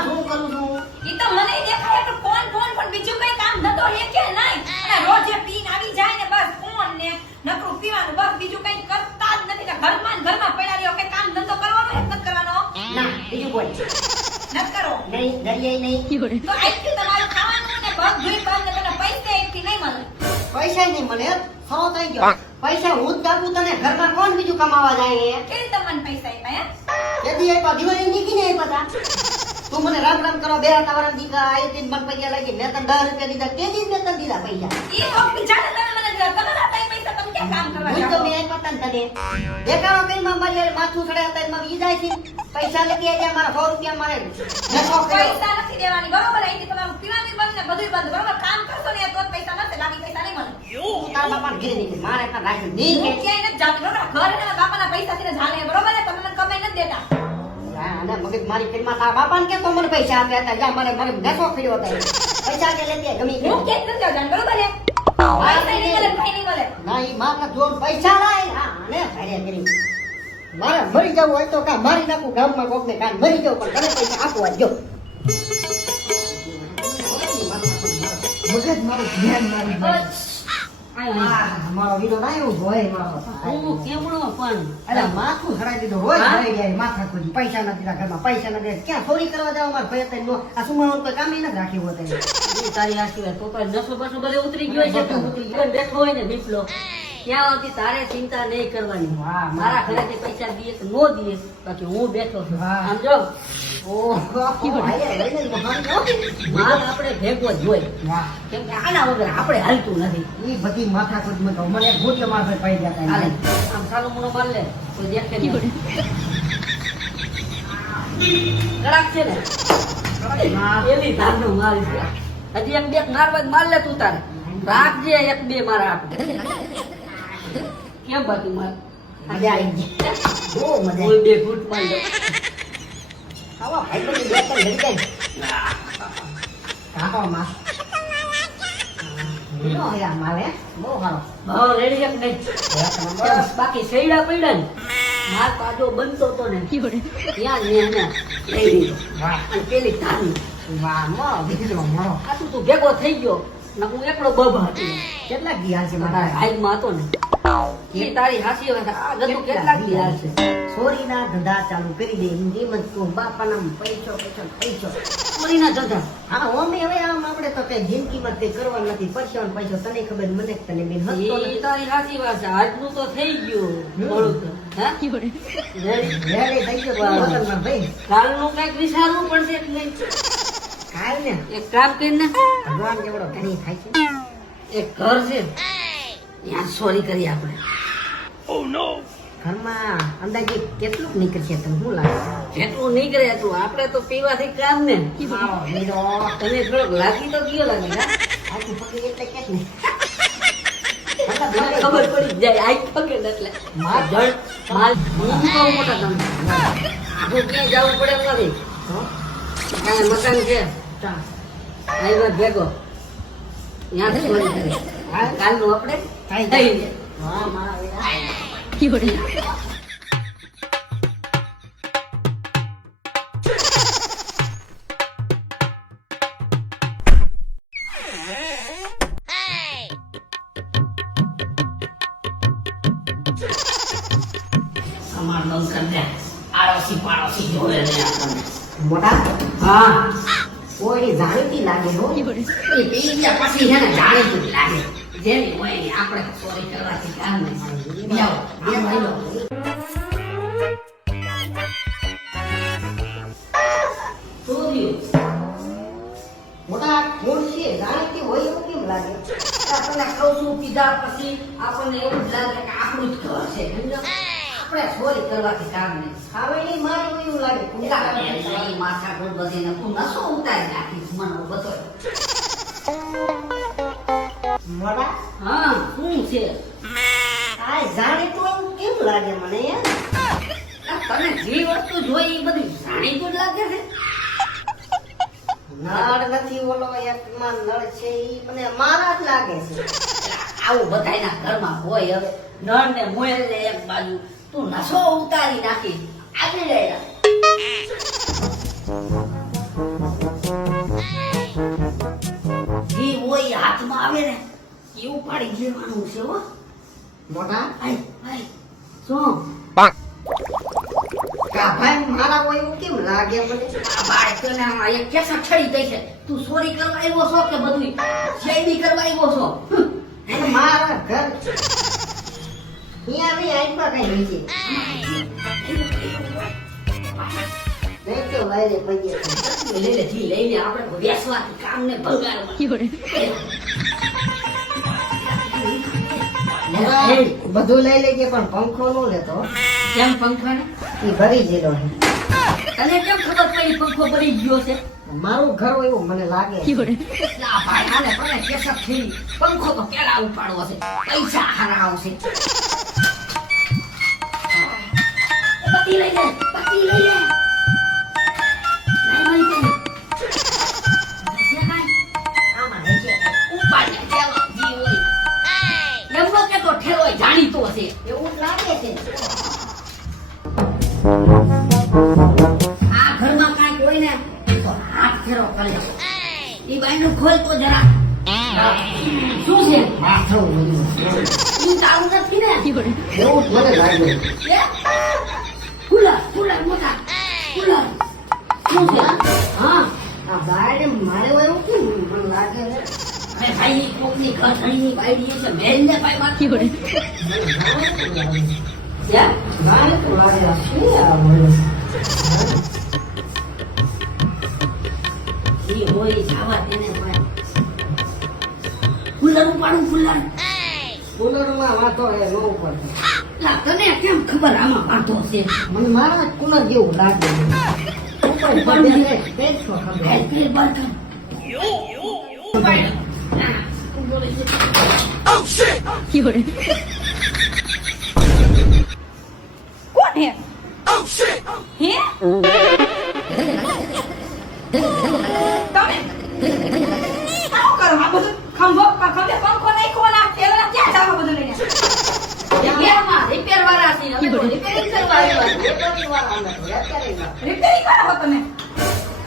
ઘરમાં શું કરું છું? ઈ તો મને દેખાય કે ફોન પણ બીજું કઈ કામ ધંધો હે કે નહીં. અને રોજે પીને આવી જાય ને બસ ફોન ને નકરું પીવાનું બસ બીજું કઈ કરતા જ નથી. ઘરમાં ને ઘરમાં પડ્યા રહ્યો કે કામ ધંધો કરવાનો હે નથી કરવાનો? ના, બીજું કોઈ. નથી કરો. નહીં, દરિયાઈ નહીં. તો આજથી તમારું ખાવાનું ને બધુંય બંધ ને પેલા પૈસા એકથી નહીં મળે. પૈસા નહીં મળે. ખરો થઈ ગયો. પૈસા હું જ આપું તને. ઘરમાં કોણ બીજું કમાવા જાય હે? કેવી તમને પૈસા આપ્યા હે? કેદી આપ્યા? દિવાળી નીકળીને આપ્યા તા. તું મને રામ રામ કરો બે તાવરા દીધા આઈ તીન મન પૈસા લાગી મેં તને 10 રૂપિયા દીધા કેદી મેં તને દીધા પૈસા ઈ તો બીજાને તમે મને દીધા. તમે રાતા પૈસા તમે ક્યાં કામ કરવા હું જાઓ? તો મેં આપ્યા તને તને દેખાડો કઈ માં મારી માથું ચડ્યા હતા એમાં ઈ જાય છે પૈસા લેતી આજા મારા 100 રૂપિયા મારે નસો કર્યો પૈસા નથી દેવાની બરોબર. અહીંથી તમારું પીવાનું બંધ ને બધુંય બંધ બરોબર. કામ કરશો ને તો જ પૈસા મળશે. બાકી પૈસા નહીં મળે. તારા બાપાને ઘરે નીકળી મારે પણ રાખ્યું નહીં હું ક્યાંય નથી જાતી બરોબર. ઘરે ને બાપાના પૈસાથી ને ઝાલે બરોબર ને તમે મને કમાઈ નથી દેતા. અને મગજ મારી ફિલ્મમાં તારા બાપાને કે તો મને પૈસા આપ્યા હતા જા મારે મારે નસો કર્યો હતો પૈસા કે લેતી ગમી હું ક્યાંય નથી જાણ બરોબર હે. પૈસા નહીં મળે કઈ નહીં મળે. ના ઈ મારા જોર પૈસા લાય હા અને ભારે કરી મારે મરી જવું હોય તો કા મારી નાખું ગામમાં કોકને કાન મરી જાવ પણ તને પૈસા આપવા જો મગજ મારું ધ્યાન મારી મારો વીરો નાયો હોય મારો હું કેમણો પણ અરે માથું હરાઈ દીધું રોજ હરાઈ ગયા માથા કોઈ પૈસા નથી દીધા ઘરમાં પૈસા નથી ક્યાં ચોરી કરવા જાવ મારા ભાઈ તને આ સુમાનો તો કામ નથી રાખ્યું હોતે એ તારી આશીર્વાદ તો પણ નસો બસો બધે ઉતરી ગયો છે તું ઉતરી ગયો બેઠો હોય ને બીપલો ત્યાં સુધી તારે ચિંતા નહીં કરવાની વાહ, મારા ઘરેથી પૈસા દીએ કે નો દીએ બાકી હું બેઠો છું વાહ. આમ જો માલ આપણે ભેગો જ હોય કેમ કે આના વગર આપણે હાલતું નથી ઈ બધી માથા કોઈ મને મને એક ભૂતિયો માર પડી જતા હાલે આમ સાલો મુનો માર લે તો દેખે નહીં કડાક છે ને એવી ધારનો માલ છે હજી એક બે મારવા માર લે તું તારે રાખજે એક બે મારા આપણે કેમ બાકી માર મજા આવી ગઈ બહુ મજા કોઈ બે ફૂટ માર લે આવા ભાઈ બની બે તો લઈ જાય કાકો માં નો યાર માલે બહુ સારો ભાવ રેડી એક નહીં બસ બાકી સૈડા પડ્યા ને માર પાડો બનતો તો ને ત્યાં ને એને લઈ લીધો વાહ અને પેલી ધાની વાહ મો બીજો મારો આ તું ભેગો થઈ ગયો ને હું એકલો બબ હતો કેટલા ગયા છે મારા મારા હાઈમાં હતો ને એ તારી હાસી વાત આ ગતું કેટલા ગયા છે ચોરીના ધંધા ચાલુ કરી દે એમ જ તું બાપાના પૈસો પૈસો ચોરીના ધંધા હા ઓમે હવે આમ આપણે તો કઈ જિંદગીમાં તે કરવા નથી પૈસો ને પૈસો તને ખબર મને તને બેન હતો એ નથી તારી હાસી વાત છે આજનું તો થઈ ગયું થોડુંક હા રેડી થઈ ગયો તો હોટલમાં ભાઈ કાલનું કઈક વિચારવું પડશે કે નહીં કાઈ ને એક કામ કરીને ભગવાન જેવડો ધણી થાય છે એક ઘર છે ત્યાં ચોરી કરી આપણે ઘરમાં અંદાજે કેટલું નીકળશે તમને શું લાગે જેટલું નીકળે એટલું આપણે તો પીવાથી કામ ને મારો હીરો તને થોડોક લાગી તો ગયો લાગે હા? આખી પકડી એટલે કે જ ને મને ખબર પડી જ જાય આઈ પકડ એટલે માલ જળ માલ હું બહુ મોટા ધંધા આપણે ક્યાંય જવું પડે એમ નથી ત્યાં મકાન છે અહીંયા ભેગો ત્યાં જ ચોરી કરી કાલનું આપણે થઈ થઈ જાય. જાય વાહ મારા વીરા. અમાર નોકર ને આડોશી પાડોશી જોડે ને આપણને મોટા હા કોઈ જાણીતી લાગે હો એ પી ગયા પછી છે ને જાણીતું જ લાગે જેની હોય ને આપણે ચોરી કરવાથી કામ નહીં જાઓ આમ હાલો. ચોર્યું. મોટા કોણ છે જાણીતી હોય એવું કેમ લાગે આપણને કહું છું પીધા પછી આપણને એવું જ લાગે કે આપણું જ ઘર છે સમજો? આપણે ચોરી કરવાથી કામ નહીં હવે એ મારી હોય એવું લાગે એ માથા પર બધીને તું નસો ઉતારી નાખીશ મને બધો મોટા હા શું છે આ જાણીતું એવું કેમ લાગે મને યાર તને જે વસ્તુ જોઈ એ બધી જાણીતું જ લાગે છે નળ નથી ઓલો એકમાં નળ છે ઈ મને મારા જ લાગે છે આવું બધાયના ઘરમાં હોય હવે નળ ને મોયલ ને એક બાજુ તું નસો ઉતારી નાખી આગળ જાય ઉપાડી લેવાનું છે હો. મોટા આય આય શું કા ભાઈ મારા હોય એવું કેમ લાગે મને? આ બાળ તને આ એક કેસા છડી દઈ છે. તું ચોરી કરવા આવ્યો છો કે બધું શેરડી કરવા આવ્યો છો? અને મારા ઘર અહીંયા નહીં આઈપા કઈ નીચે નહીં તો લઈ લે પૈયે લઈ લે જી લઈ લે આપણે વેસવાથી કામ ને ભંગારમાં બધું લઈ લેજે પણ પંખો નો લેતો કેમ પંખા ને એ ભરી જેલો છે તને કેમ ખબર પડી પંખો ભરી ગયો છે? મારું ઘર હોય એવું મને લાગે ના ભાઈ આને પણ કેસક થઈ પંખો તો પેલા ઉપાડવો છે પૈસા હારા આવશે પતિ લઈ લે પતિ લઈ લે નહીં મળી જાય આમાં રહેશે. ઉપાડ લે ઠેલો જી હોય એમનો કે તો ઠેલો જાણીતો હશે એવું જ લાગે છે આ ઘરમાં કાંઈ હોય ને તો હાથ ફેરો કરી દો ઈ બાયણું ખોલ તો જરા શું છે માથું બધું. ઈ તારું નથી ને એવું જ મને લાગે કુલર કુલર મોટા કુલર શું છે હા આ બાયડે મારે હોય એવું કેમ મને લાગે છે અરે ભાઈ કોકની ઘર ધણીની બાયડી છે મેલ ને ભાઈ માથી પડે યા મારે તો લાગે આ શું આ બધું? ઈ હોય જાવા તેને ભાઈ કુલર ઉપાડું કુલર કુલરમાં વાંધો એ ન ઉપર લા તને કેમ ખબર આમાં વાંધો છે મને મારા જ કુલર જેવું લાગે છે. ઉપર ઉપાડું પડે છે. છે, તે જ તો ખબર. ભાઈ ફેર બાર કર ભાઈ હા તું બોલે છે કોણ હે હે તમે આવું કરો આ બધું ખંભો ખંભે પંખો નાખ્યો ને આ ફેરવા ક્યાં જાવ બધું લઈને રિપેર વાળા છે અમે તો રિપેરિંગ કરવા આવ્યા એ તો વાળા અમે તો અત્યારે ના. રિપેરિંગ કરો તમે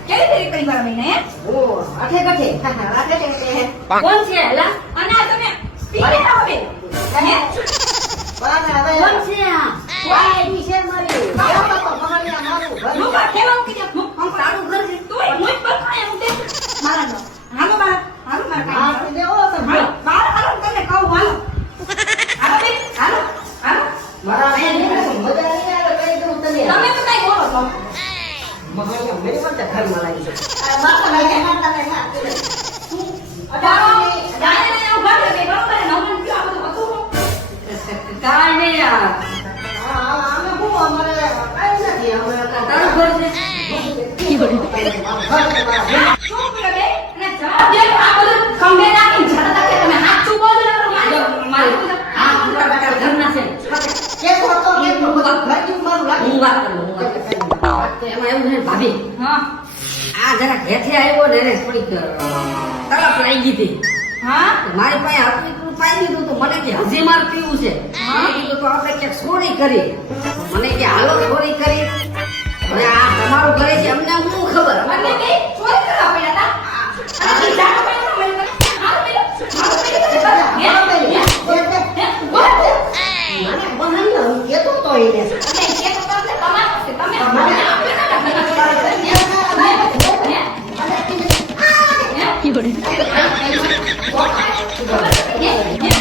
કેવી રીતે રિપેરિંગ કરવા મહિને હે ઓ, આઠે કઠે. આઠે કઠે. કોણ છે હેલા અને આ તમે પીને ના હવે હે પણ હવે કોણ છે આ વાયડી છે મારી. એમાં તો ભગવાનિયા મારું ઘર. મુકા ખેવા મૂકી દે પંખો તારું ઘર છે તોય મુજ બખાય મૂકે મારા નો હાલો મારા હા, કાઈ દેવો તમે. હાલો હાલો તમને કહું હાલો હાલો બે હાલો હાલો મારા બેનને મજા નહીં આવે કઈ દઉં તને. તમે તો કઈ બોલો છો ભગવાનિયા મેરી પણ તે ઘરમાં લાગી છે. આ બાપા લાગે મારતા ને ના અઢારો ગાય ને ઉભા રહે કે બરોબર નવન કયો આ બધું હતું કાઈ નહીં યાર અમે શું અમારે કાંઈ નથી. અમે તારું ઘર છે શું કરે બે અને જવાબ દે આ બધું ખંભે નાખીને જતા કે તમે સાચું બોલો ને મારી આ મોટા મોટા ઘરના છે કેવો હતો કેટલો બધો ઘર જેવું મારું લાગે. હું વાત કરું તો એમાં એવું છે ભાભી હા આ જરા ઘેઠે આવ્યો ને એને થોડીક તરફ લાગી હતી હા મારી પાસે હતું એટલું પાઈ દીધું તો મને કે હજી મારે પીવું છે મેં કીધું તો આપણે ક્યાંક સોરી કરી મને કે હાલો સોરી કરી હવે આ તમારું ઘરે છે અમને શું ખબર અમે અને બે ચોરી કરવા પડ્યા હતા અને ઈ જાતો પડ્યો તો મને હાલો પેલો મને બહાને હું કહેતો તો એને. અને કે તો તમને તમારો છે તમે મને હે